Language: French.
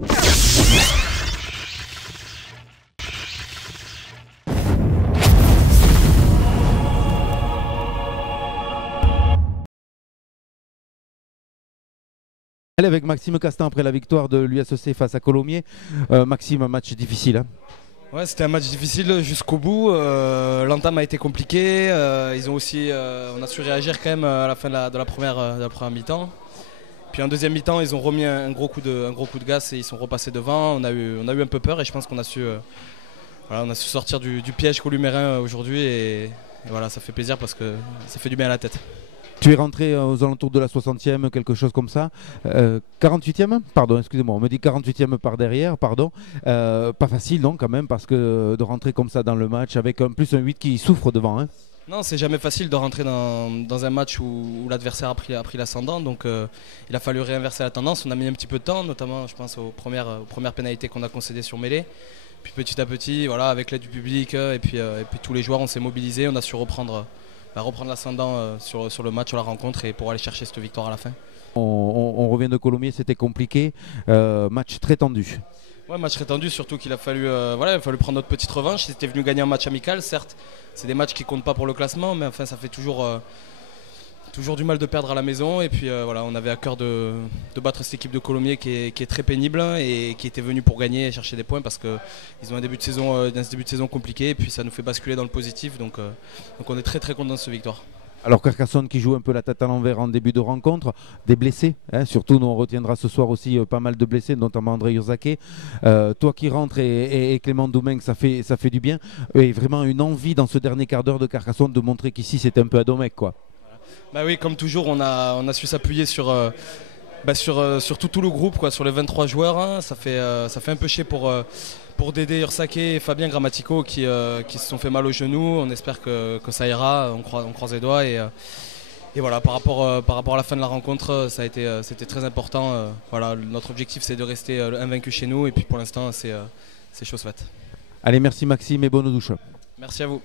Allez, avec Maxime Castan après la victoire de l'USEC face à Colomiers. Maxime, un match difficile. Hein. Ouais, c'était un match difficile jusqu'au bout. L'entame a été compliquée. Ils ont aussi, on a su réagir quand même à la fin de la première mi-temps. Puis en deuxième mi-temps, ils ont remis un gros coup de gaz et ils sont repassés devant. On a eu un peu peur et je pense qu'on a su, on a su sortir du piège columérin aujourd'hui et voilà, ça fait plaisir parce que ça fait du bien à la tête. Tu es rentré aux alentours de la 60e, quelque chose comme ça. 48e, pardon, excusez-moi, on me dit 48e par derrière, pardon. Pas facile non quand même parce que de rentrer comme ça dans le match avec en plus un 8 qui souffre devant. Hein. Non, c'est jamais facile de rentrer dans un match où l'adversaire a pris l'ascendant, donc il a fallu réinverser la tendance. On a mis un petit peu de temps, notamment je pense aux premières pénalités qu'on a concédées sur mêlée. Puis petit à petit, voilà, avec l'aide du public et puis tous les joueurs, on s'est mobilisés, on a su reprendre l'ascendant sur le match, sur la rencontre et pour aller chercher cette victoire à la fin. On revient de Colomiers, c'était compliqué, match très tendu. Ouais, match très tendu, surtout qu'il a fallu prendre notre petite revanche. C'était venu gagner un match amical, certes, c'est des matchs qui comptent pas pour le classement, mais enfin ça fait toujours du mal de perdre à la maison. Et puis voilà, on avait à cœur de battre cette équipe de Colomiers qui est très pénible et qui était venue pour gagner et chercher des points parce qu'ils ont un début de saison compliqué et puis ça nous fait basculer dans le positif. Donc on est très très content de cette victoire. Alors Carcassonne qui joue un peu la tête à l'envers en début de rencontre, des blessés, hein, surtout nous on retiendra ce soir aussi pas mal de blessés, notamment André Urzaké. Toi qui rentres et Clément Domingue, ça fait du bien. Et vraiment une envie dans ce dernier quart d'heure de Carcassonne de montrer qu'ici c'était un peu à Domecq, quoi. Bah oui, comme toujours, on a su s'appuyer sur tout le groupe, quoi, sur les 23 joueurs. Hein. Ça fait un peu chier pour Dédé, Urzaké et Fabien Grammatico qui se sont fait mal au genou. On espère que ça ira, on croise les doigts. Et voilà, par rapport à la fin de la rencontre, c'était très important. Voilà, notre objectif c'est de rester invaincu chez nous et puis pour l'instant c'est chose faite. Allez, merci Maxime et bonne douche. Merci à vous.